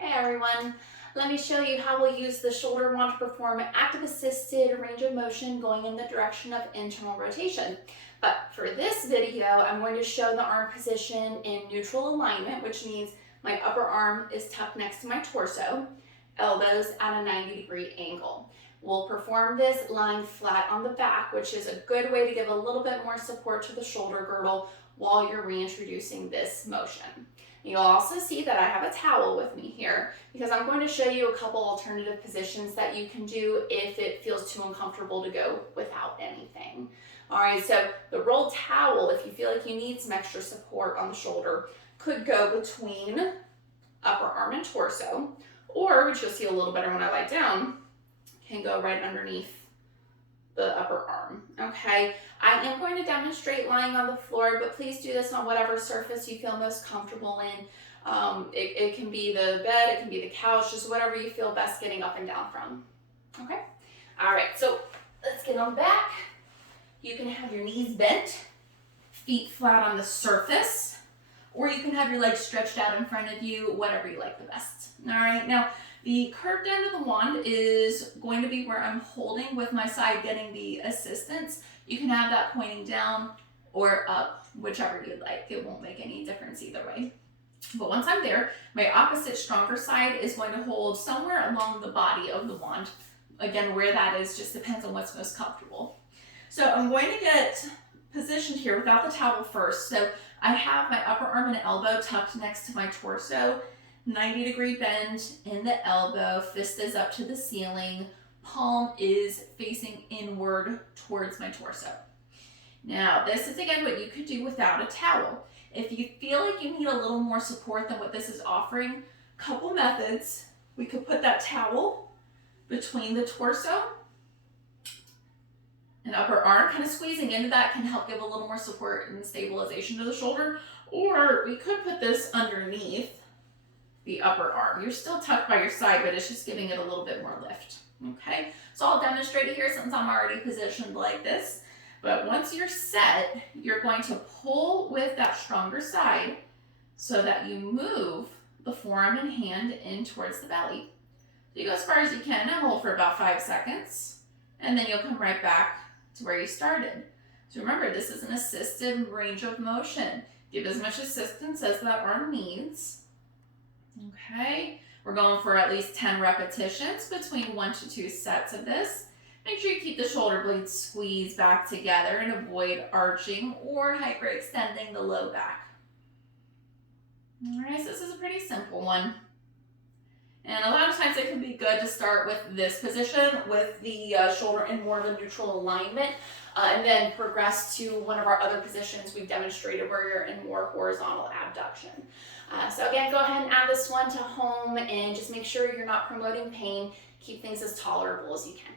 Hey everyone, let me show you how we'll use the shoulder wand to perform active assisted range of motion going in the direction of internal rotation. But for this video, I'm going to show the arm position in neutral alignment, which means my upper arm is tucked next to my torso, elbows at a 90-degree angle. We'll perform this lying flat on the back, which is a good way to give a little bit more support to the shoulder girdle while you're reintroducing this motion. You'll also see that I have a towel with me here because I'm going to show you a couple alternative positions that you can do if it feels too uncomfortable to go without anything. All right, so the rolled towel, if you feel like you need some extra support on the shoulder, could go between upper arm and torso, or, which you'll see a little better when I lie down, can go right underneath the upper arm. Okay, I am going to demonstrate lying on the floor, but please do this on whatever surface you feel most comfortable in. It can be the bed, it can be the couch, just whatever you feel best getting up and down from. Okay, all right, so let's get on back. You can have your knees bent, feet flat on the surface, or you can have your legs stretched out in front of you, whatever you like the best. All right, now the curved end of the wand is going to be where I'm holding with my side getting the assistance. You can have that pointing down or up, whichever you'd like. It won't make any difference either way. But once I'm there, my opposite stronger side is going to hold somewhere along the body of the wand. Again, where that is just depends on what's most comfortable. So I'm going to get positioned here without the towel first. So I have my upper arm and elbow tucked next to my torso, 90-degree bend in the elbow, fist is up to the ceiling, palm is facing inward towards my torso. Now, this is again what you could do without a towel. If you feel like you need a little more support than what this is offering, couple methods. We could put that towel between the torso and upper arm, kind of squeezing into that can help give a little more support and stabilization to the shoulder, or we could put this underneath the upper arm. You're still tucked by your side, but it's just giving it a little bit more lift. Okay, so I'll demonstrate it here since I'm already positioned like this. But once you're set, you're going to pull with that stronger side so that you move the forearm and hand in towards the belly. So you go as far as you can and hold for about 5 seconds, and then you'll come right back to where you started. So remember, this is an assisted range of motion. Give as much assistance as that arm needs. Okay, we're going for at least 10 repetitions between 1 to 2 sets of this. Make sure you keep the shoulder blades squeezed back together and avoid arching or hyperextending the low back. All right, so this is a pretty simple one. And a lot of times it can be good to start with this position with the shoulder in more of a neutral alignment and then progress to one of our other positions we've demonstrated where you're in more horizontal abduction. So again, go ahead and add this one to home and just make sure you're not promoting pain. Keep things as tolerable as you can.